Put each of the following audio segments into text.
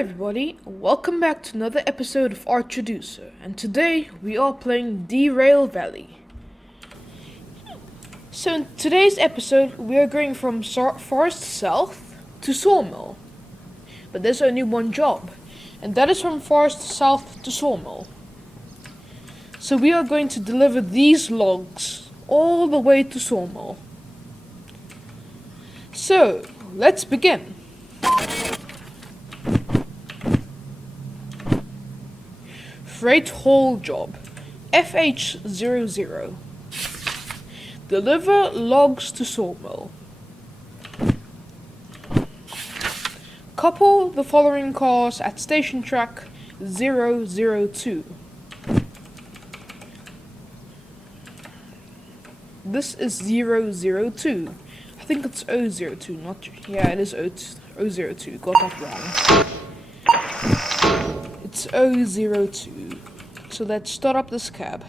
everybody, welcome back to another episode of Archducer, and today we are playing Derail Valley. So in today's episode we are going from Forest South to Sawmill, but there's only one job, and that is from Forest South to Sawmill. So we are going to deliver these logs all the way to Sawmill. So let's begin. Freight haul job, FH00. Deliver logs to Sawmill. Couple the following cars at station track 002. This is 002. I think it's 002, it is 002, got that wrong. It's 002. So let's start up this cab.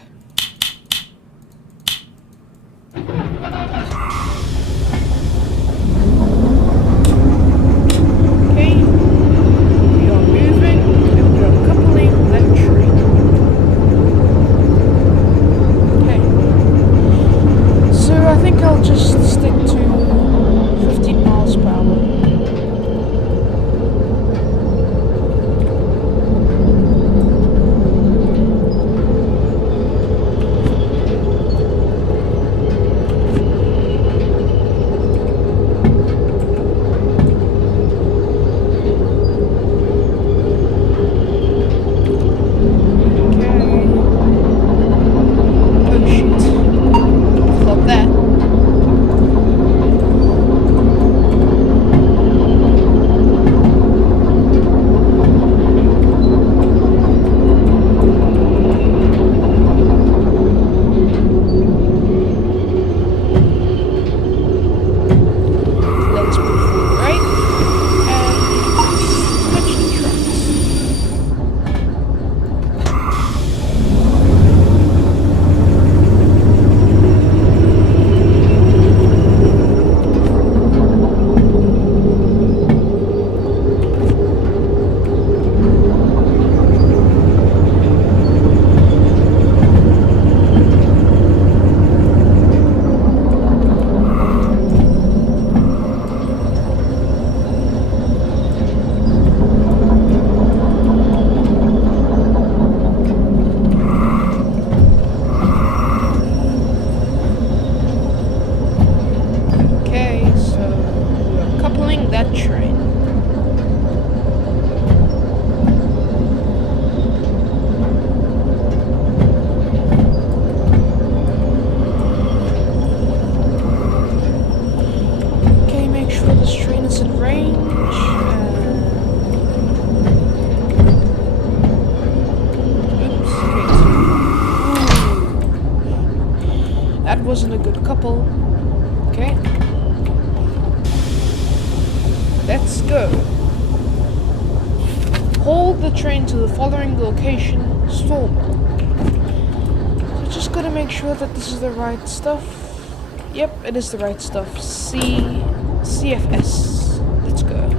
Okay, we are moving and we are coupling that train. Okay, so I think I'll just stick to 15 miles per hour. That train. Okay, make sure this train is in range. Oops, wait. That wasn't a good couple. Okay. Let's go. Hold the train to the following location, Sawmill. So just gotta make sure that this is the right stuff. Yep, it is the right stuff. CFS. Let's go.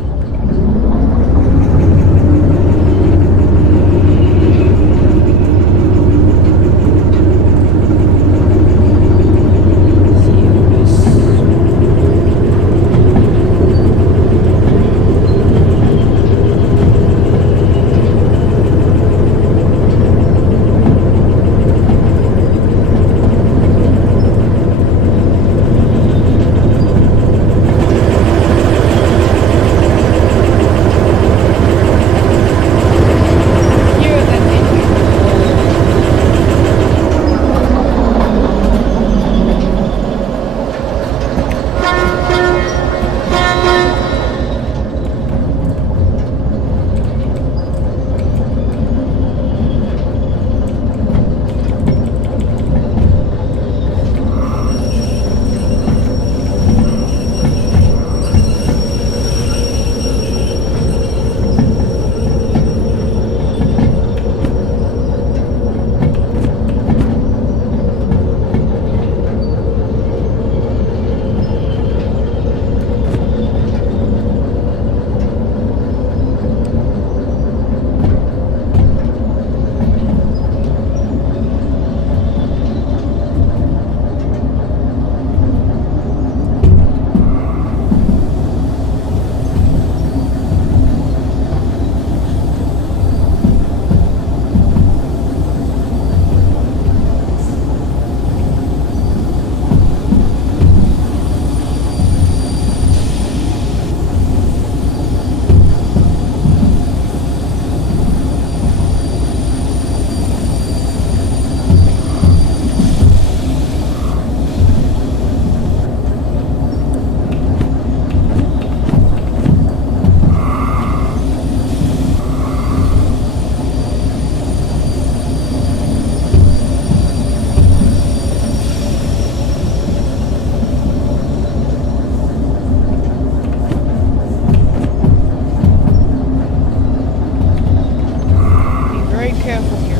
careful here.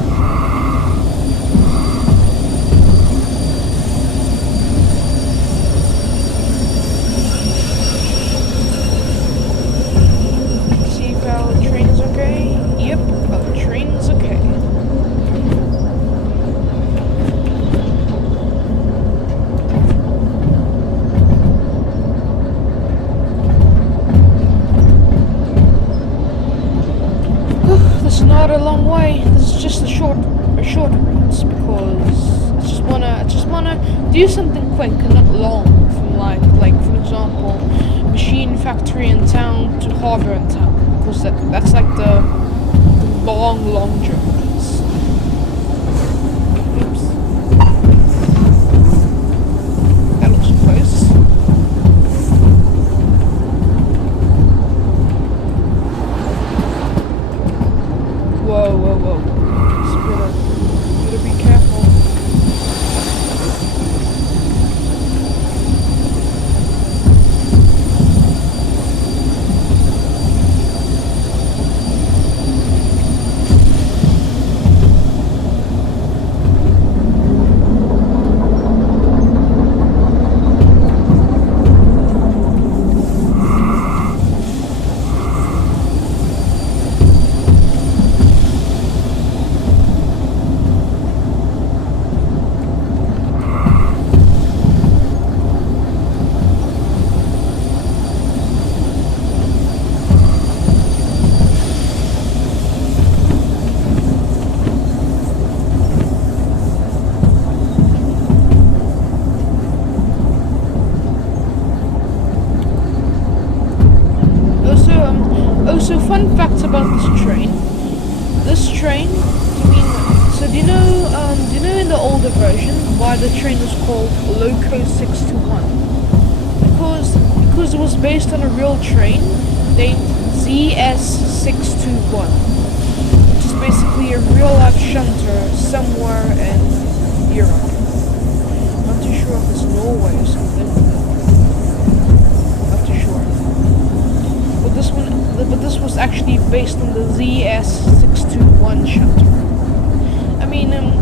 See if our train is okay. Yep, our train is okay. This is not a long way. This is just a short route because I just wanna do something quick and not long. From like for example, machine factory in town to harbor in town, because that's like the long journeys. Oops. That looks close. Whoa. Just better be careful. Also, fun facts about this train. Do you know in the older version why the train was called Loco 621? Because it was based on a real train named ZS621, which is basically a real life shunter somewhere in Europe. I'm not too sure if it's Norway or something. Not too sure. But this was actually based on the ZS621 shunter. I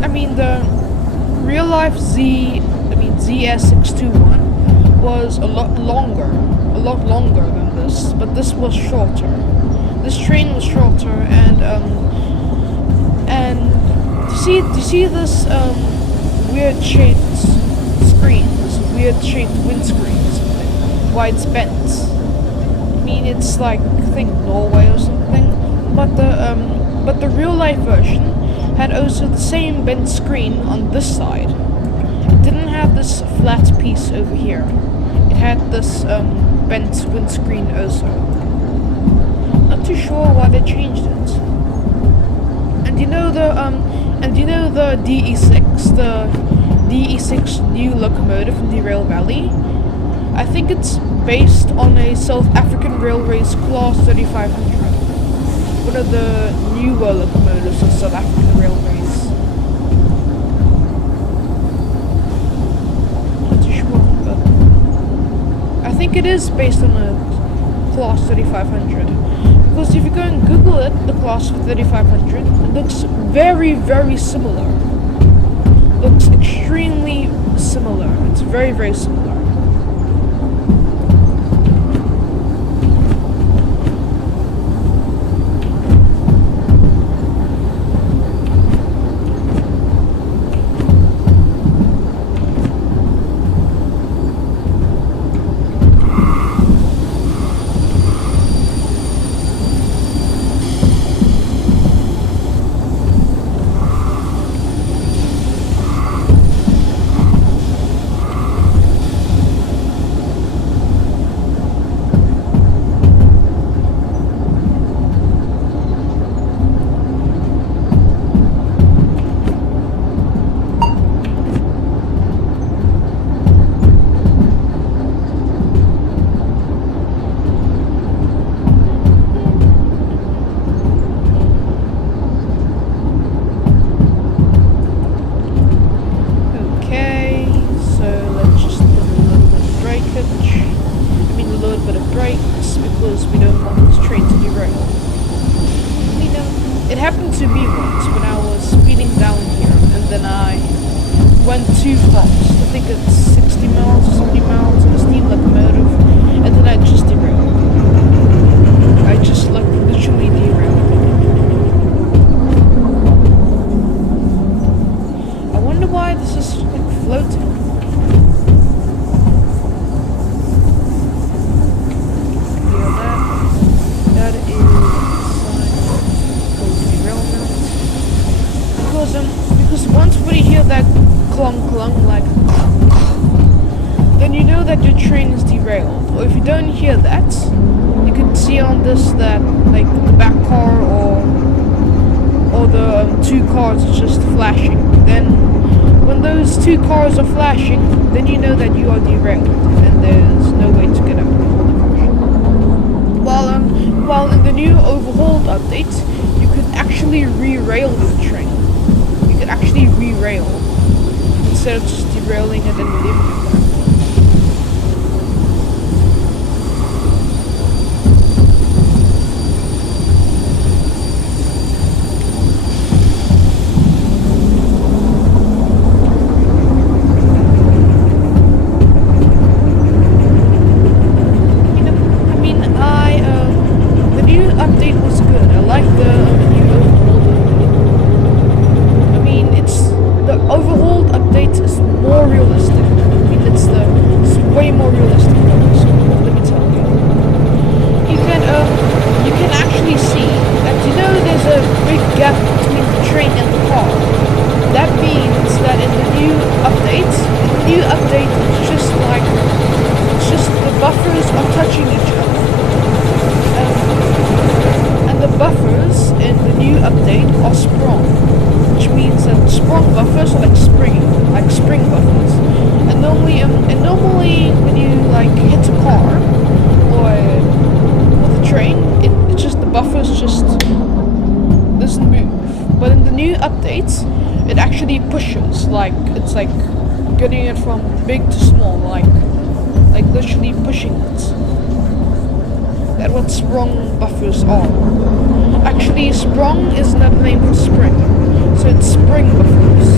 mean the real life ZS621 was a lot longer than this, but this was shorter. This train was shorter, and do you see this weird shaped screen, this weird shaped windscreen or something? Why it's bent? I mean, it's like, I think Norway or something, but the real life version had also the same bent screen on this side. It didn't have this flat piece over here. It had this bent windscreen also. Not too sure why they changed it. And you know the DE6 new locomotive from Derail Valley? I think it's based on a South African Railways Class 3500. One of the newer locomotives of South African Railways. Not too sure, but I think it is based on a Class 3500. Because if you go and Google it, the Class 3500, it looks very, very similar. Looks extremely similar. It's very, very similar. happened to me once when I was speeding down here, and then I went too fast. I think it's 60 miles or 70 miles on a steam locomotive, and then I just derailed. I just like literally derailed. I wonder why this is like floating. That is derailment. Because once when you hear that clunk like, then you know that your train is derailed. Or if you don't hear that, you can see on this that like the back car or the two cars are just flashing. Then when those two cars are flashing, then you know that you are derailed and there's no way to get out. While in the new overhauled update, you could actually re-rail your train. You could actually re-rail instead of just derailing and then leaving it there. It actually pushes, like it's like getting it from big to small, like literally pushing it. That's what sprung buffers are. Actually, sprung is another name for spring, so it's spring buffers.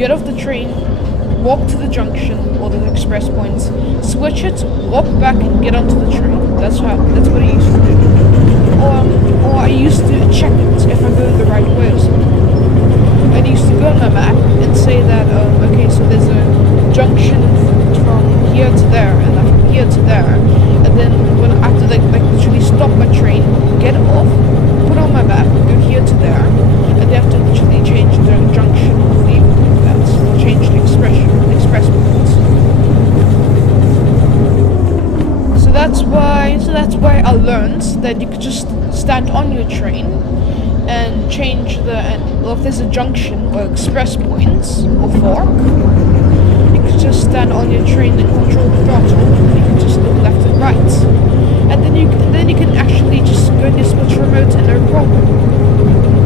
Get off the train, walk to the junction or the express points, switch it, walk back and get onto the train. That's what I used to do. Or I used to check it if I go the right way or something. I used to go on my map and say that okay, so there's a junction from here to there and then from here to there, and then when I have to like literally stop my train, get off, put on my map, go here to there, and they have to literally change the junction or leave that, or change the express points. So that's why I learned that you could just stand on your train and change or if there's a junction or express points or fork, you could just stand on your train and control the throttle, and you can just look left and right, and then you can actually just go and switch remote and no problem.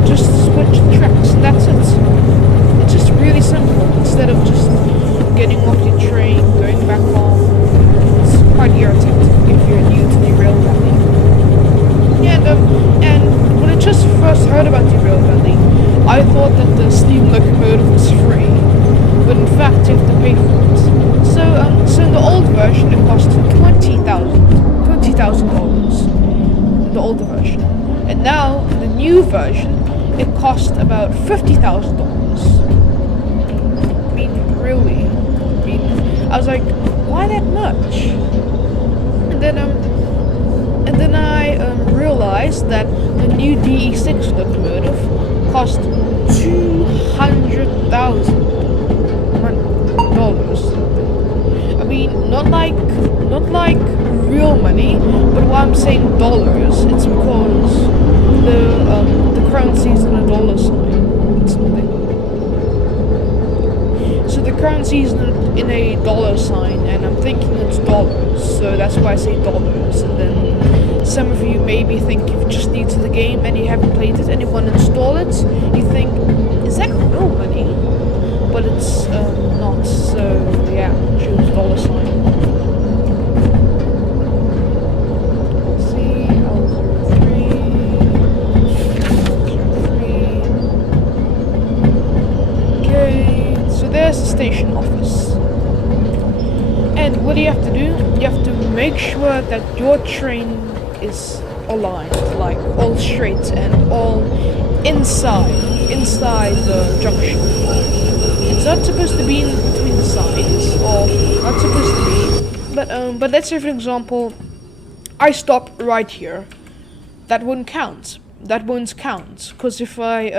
Just switch the tracks and that's it. It's just really simple instead of just getting off your train, going back home. It's quite irritating if you're new to the rail valley. And when I just first heard about Derail Valley, I thought that the steam locomotive was free, but in fact you have to pay for it. So in the old version it cost $20,000 in the older version, and now in the new version it cost about $50,000. I mean, really? I was like, why that much? And then I realized that the new DE6 locomotive cost $200,000. I mean, not like real money, but why I'm saying dollars, it's because the currency is in a dollar sign. So the currency is in a dollar sign, and I'm thinking it's dollars, so that's why I say dollars. And then some of you maybe think you're just new to the game and you haven't played it and you want to install it. You think, is that real money? But it's not. So yeah, choose dollar sign. There's the station office. And what do you have to do? You have to make sure that your train is aligned, like all straight and all inside the junction. It's not supposed to be in between the sides, or not supposed to be. But let's say for example, I stop right here. That wouldn't count. That won't count, because if I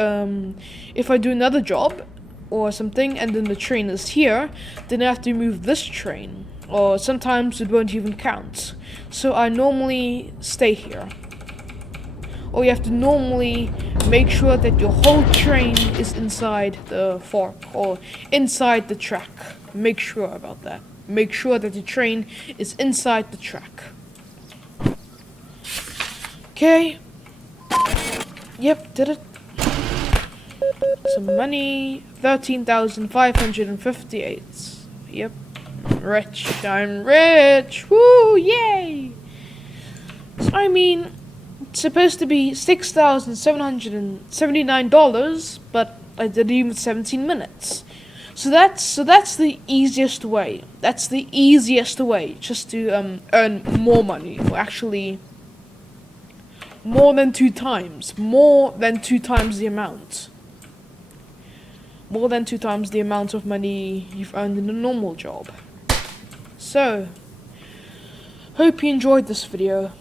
do another job or something and then the train is here, then I have to move this train, or sometimes it won't even count. So I normally stay here. Or you have to normally make sure that your whole train is inside the fork or inside the track. Make sure about that. Make sure that the train is inside the track. Okay. Yep, did it. Some money, 13,558. Yep, rich. I'm rich. Woo, yay! So, I mean, it's supposed to be $6,779, but I did it in 17 minutes. So that's the easiest way. That's the easiest way, just to earn more money, or actually more than 2 times the amount. More than 2 times the amount of money you've earned in a normal job. So, hope you enjoyed this video.